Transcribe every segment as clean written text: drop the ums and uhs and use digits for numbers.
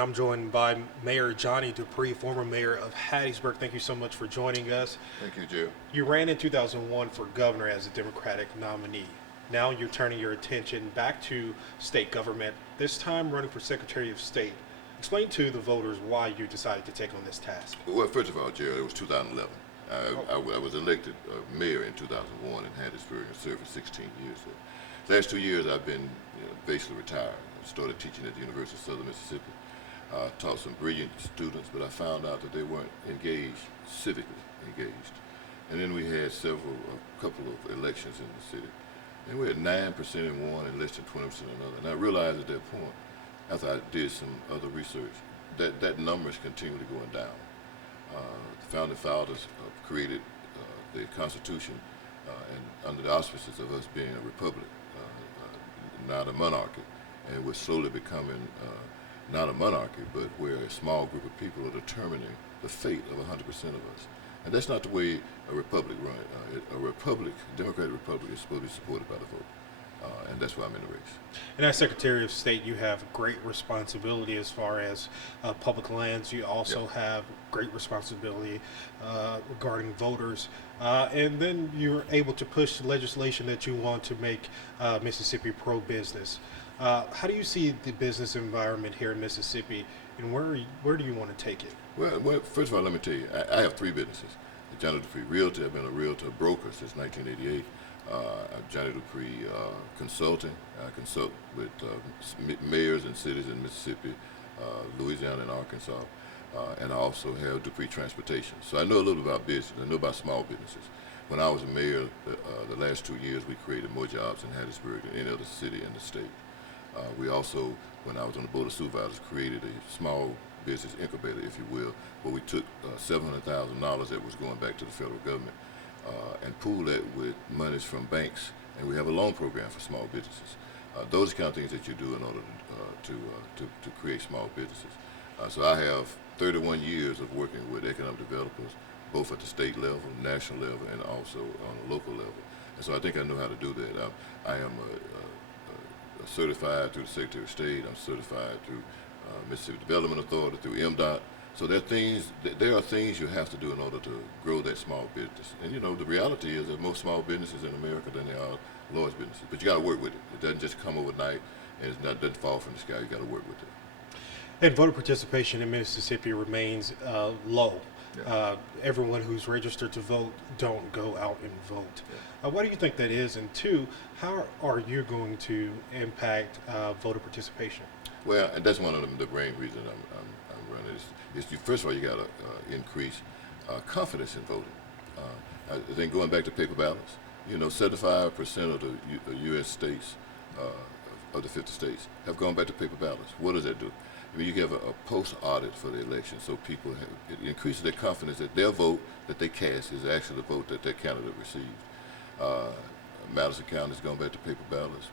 I'm joined by Mayor Johnny DuPree, former mayor of Hattiesburg. Thank you so much for joining us. Thank you, Joe. You ran in 2001 for governor as a Democratic nominee. Now you're turning your attention back to state government, this time running for Secretary of State. Explain to the voters why you decided to take on this task. Well, first of all, Gerald, it was 2011. I was elected mayor in 2001 in Hattiesburg and served for 16 years there. Last 2 years, I've been basically retired. I started teaching at the University of Southern Mississippi. Taught some brilliant students, but I found out that they weren't engaged, civically engaged. And then we had a couple of elections in the city. And we had 9% in one and less than 20% in another. And I realized at that point, after I did some other research, that number is continually going down. The founding fathers created the Constitution and under the auspices of us being a republic, not a monarchy. And we're slowly becoming not a monarchy, but where a small group of people are determining the fate of 100% of us. And that's not the way a republic runs. A republic, Democratic Republic, is supposed to be supported by the vote. And that's why I'm in the race. And as Secretary of State, you have great responsibility as far as public lands. You also have great responsibility regarding voters. And then you're able to push legislation that you want to make Mississippi pro-business. How do you see the business environment here in Mississippi, and where do you want to take it? Well, first of all, let me tell you, I have three businesses. Johnny DuPree Realty. I've been a realtor broker since 1988. Johnny DuPree Consulting. I consult with mayors and cities in Mississippi, Louisiana, and Arkansas. And I also have DuPree Transportation. So I know a little about business. I know about small businesses. When I was a mayor, the last 2 years, we created more jobs in Hattiesburg than any other city in the state. We also, when I was on the Board of Supervisors, created a small business incubator, if you will, where we took $700,000 that was going back to the federal government and pooled that with monies from banks, and we have a loan program for small businesses. Those are the kind of things that you do in order to create small businesses. So I have 31 years of working with economic developers, both at the state level, national level, and also on a local level. And so I think I know how to do that. I am certified through the Secretary of State. I'm certified through Mississippi Development Authority, through MDOT. So there are things you have to do in order to grow that small business. And the reality is that most small businesses in America than they are large businesses. But you got to work with it. It doesn't just come overnight, and it doesn't fall from the sky. You got to work with it. And voter participation in Mississippi remains low. Yeah. Everyone who's registered to vote don't go out and vote. Yeah. Why do you think that is? And two, how are you going to impact voter participation? Well, and that's one of the main reasons I'm running. First of all, you got to increase confidence in voting. I think going back to paper ballots, 75% of the U.S. states, of the 50 states, have gone back to paper ballots. What does that do? I mean, you give a post-audit for the election, so it increases their confidence that their vote that they cast is actually the vote that their candidate received. Madison County has gone back to paper ballots.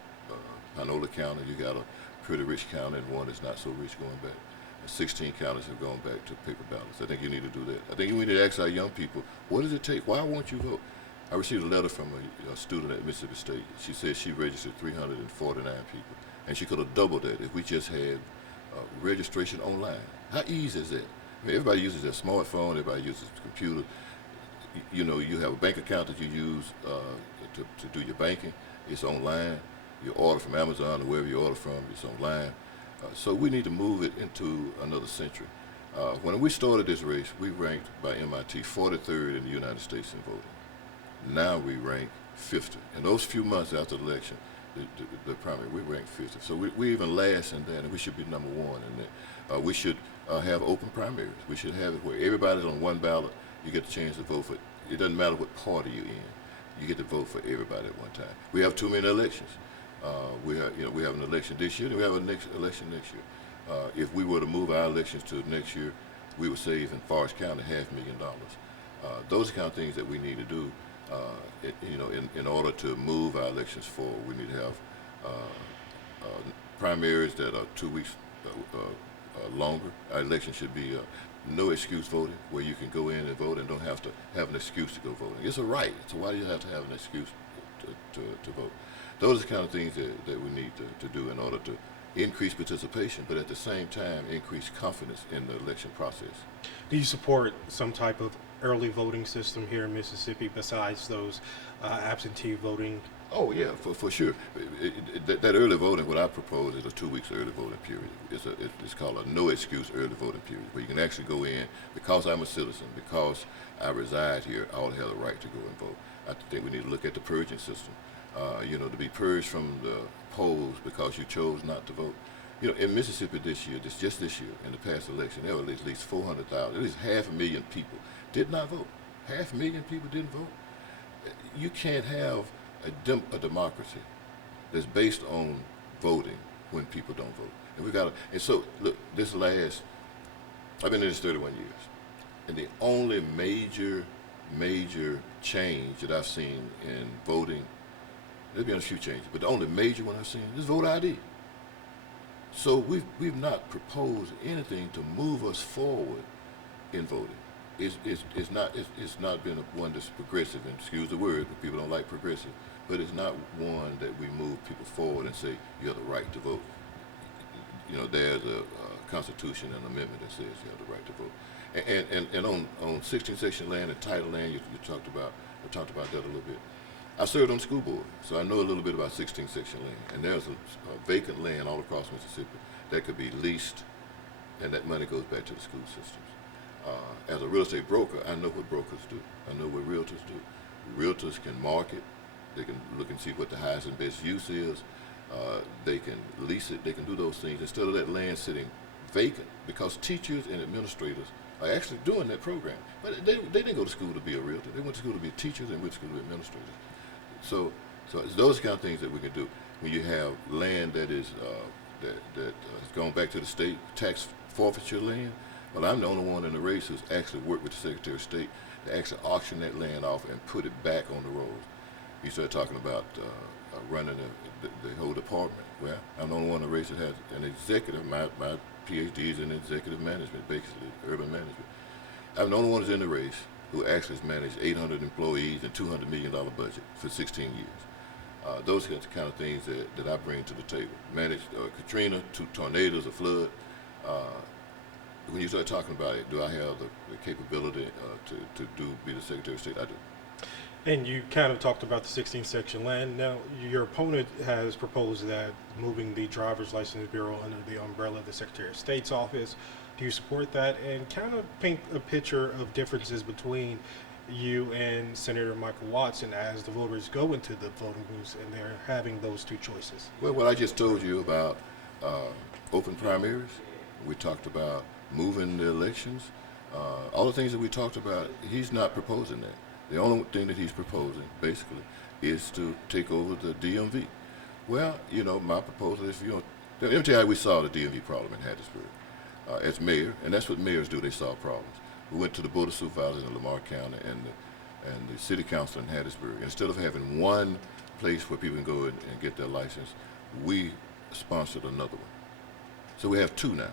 Panola County, you got a pretty rich county and one that's not so rich going back. 16 counties have gone back to paper ballots. I think you need to do that. I think we need to ask our young people, what does it take? Why won't you vote? I received a letter from a student at Mississippi State. She said she registered 349 people, and she could have doubled that if we just had registration online. How easy is that? I mean, everybody uses their smartphone, everybody uses the computer. You have a bank account that you use to do your banking. It's online. You order from Amazon or wherever you order from, it's online. So we need to move it into another century. When we started this race, we ranked by MIT 43rd in the United States in voting. Now we rank 50. In those few months after the election, the primary, we ranked 50. So we even last in that, and we should be number one in that. We should have open primaries. We should have it where everybody's on one ballot. You get the chance to vote for. It doesn't matter what party you're in. You get to vote for everybody at one time. We have too many elections. We have an election this year, and we have a next election next year. If we were to move our elections to next year, we would save in Forest County $500,000. Those are the kind of things that we need to do. In order to move our elections forward, we need to have primaries that are 2 weeks longer. Our election should be no excuse voting, where you can go in and vote and don't have to have an excuse to go voting. It's a right, so why do you have to have an excuse to vote? Those are the kind of things that we need to do in order to increase participation, but at the same time increase confidence in the election process. Do you support some type of early voting system here in Mississippi besides those absentee voting? Oh yeah, for sure. That early voting, what I propose is a 2 weeks early voting period. It's called a no excuse early voting period, where you can actually go in because I'm a citizen, because I reside here, I ought to have the right to go and vote. I think we need to look at the purging system. To be purged from the polls because you chose not to vote. In Mississippi this year, just this year, in the past election, there were at least 400,000, at least 500,000 people did not vote. 500,000 people didn't vote. You can't have a democracy that's based on voting when people don't vote. And we got to. And so, look, I've been in this 31 years, and the only major change that I've seen in voting, there's been a few changes, but the only major one I've seen is voter ID. So we've not proposed anything to move us forward in voting. It's not been one that's progressive, and excuse the word, but people don't like progressive, but it's not one that we move people forward and say you have the right to vote. There's a constitution and amendment that says you have the right to vote. And on 16th section land and title land, we talked about that a little bit. I served on the school board, so I know a little bit about 16th section land. And there's a vacant land all across Mississippi that could be leased, and that money goes back to the school systems. As a real estate broker, I know what brokers do. I know what realtors do. Realtors can market. They can look and see what the highest and best use is. They can lease it. They can do those things instead of that land sitting vacant, because teachers and administrators are actually doing that program. But they didn't go to school to be a realtor. They went to school to be teachers and went to school to be administrators. So it's those kind of things that we can do. When you have land that is has gone back to the state, tax forfeiture land, well, I'm the only one in the race who's actually worked with the Secretary of State to actually auction that land off and put it back on the rolls. You start talking about running the whole department. Well, I'm the only one in the race that has an executive. My PhD is in executive management, basically urban management. I'm the only one who's in the race who actually has managed 800 employees and $200 million budget for 16 years. Those are the kind of things that I bring to the table. Managed Katrina, 2 tornadoes, a flood. When you start talking about it, do I have the capability to be the Secretary of State? I do. And you kind of talked about the 16th section land. Now, your opponent has proposed that moving the Driver's License Bureau under the umbrella of the Secretary of State's office. Do you support that? And kind of paint a picture of differences between you and Senator Michael Watson as the voters go into the voting booths and they're having those two choices. Well, what I just told you about open primaries, we talked about moving the elections, all the things that we talked about, he's not proposing that. The only thing that he's proposing, basically, is to take over the DMV. Well, my proposal is, let me tell you how we solved the DMV problem in Hattiesburg. As mayor, and that's what mayors do, they solve problems. We went to the Board of Supervisors in Lamar County and the City Council in Hattiesburg. Instead of having one place where people can go and get their license, we sponsored another one. So we have 2 now.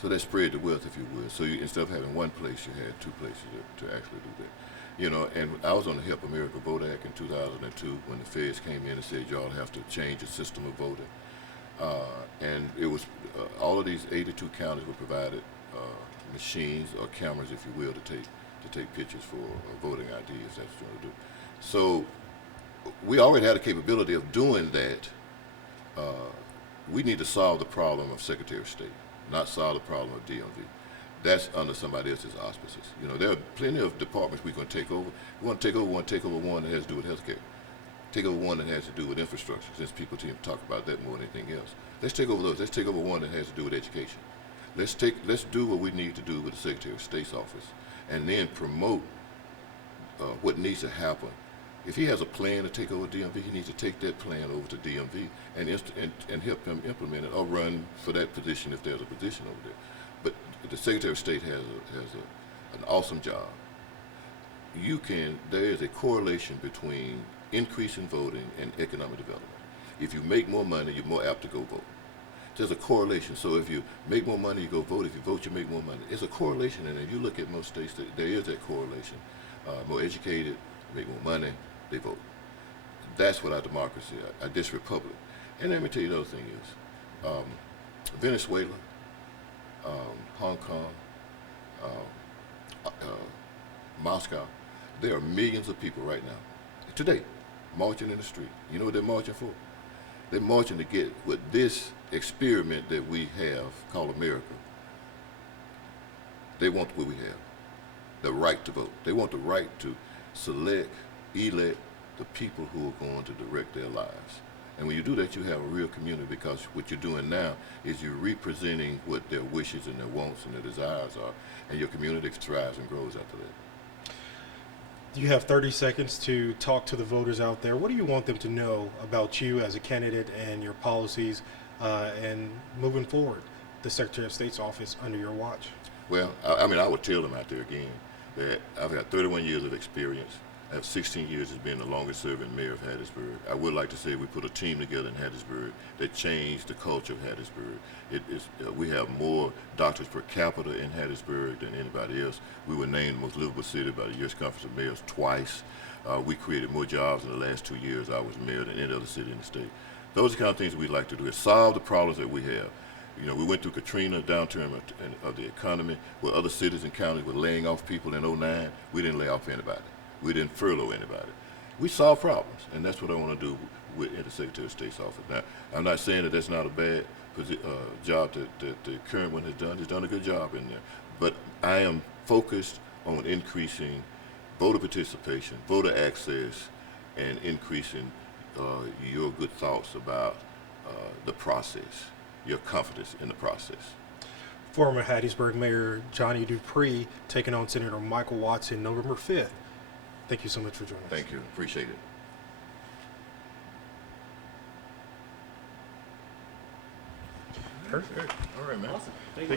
So that spread the wealth, if you would. So instead of having one place, you had 2 places to actually do that. And I was on the Help America Vote Act in 2002 when the feds came in and said y'all have to change the system of voting. And it was all of these 82 counties were provided machines or cameras, if you will, to take pictures for voting ID, if that's what you want to do. So we already had a capability of doing that. We need to solve the problem of Secretary of State, not solve the problem of DMV. That's under somebody else's auspices. There are plenty of departments we're going to take over. We want to take over one that has to do with healthcare. Take over one that has to do with infrastructure, since people tend to talk about that more than anything else. Let's take over those. Let's take over one that has to do with education. Let's do what we need to do with the Secretary of State's office, and then promote what needs to happen. If he has a plan to take over DMV, he needs to take that plan over to DMV and help him implement it, or run for that position if there's a position over there. But the Secretary of State has an awesome job. There is a correlation between increase in voting and economic development. If you make more money, you're more apt to go vote. There's a correlation. So if you make more money, you go vote. If you vote, you make more money. There's a correlation, and if you look at most states, there is that correlation. More educated, make more money, they vote. That's what our democracy is, this republic. And let me tell you the other thing is, Venezuela, Hong Kong, Moscow. There are millions of people right now, today, marching in the street. You know what they're marching for? They're marching to get what this experiment that we have called America. They want what we have, the right to vote. They want the right to select, elect the people who are going to direct their lives. And when you do that, you have a real community, because what you're doing now is you're representing what their wishes and their wants and their desires are, and your community thrives and grows after that. You have 30 seconds to talk to the voters out there. What do you want them to know about you as a candidate and your policies and moving forward, the Secretary of State's office under your watch? Well, I mean, I would tell them out there again that I've got 31 years of experience. I have 16 years as being the longest serving mayor of Hattiesburg. I would like to say we put a team together in Hattiesburg that changed the culture of Hattiesburg. We have more doctors per capita in Hattiesburg than anybody else. We were named the most livable city by the U.S. Conference of Mayors twice. We created more jobs in the last 2 years I was mayor than any other city in the state. Those are the kind of things we'd like to do, is solve the problems that we have. You know, we went through Katrina, downturn of the economy, where other cities and counties were laying off people in 2009. We didn't lay off anybody. We didn't furlough anybody. We solve problems, and that's what I want to do in the Secretary of State's office. Now, I'm not saying that that's not a bad job that the current one has done. He's done a good job in there. But I am focused on increasing voter participation, voter access, and increasing your good thoughts about the process, your confidence in the process. Former Hattiesburg Mayor Johnny DuPree taking on Senator Michael Watson November 5th. Thank you so much for joining us. Thank you. Appreciate it. Perfect. All right, man. Awesome.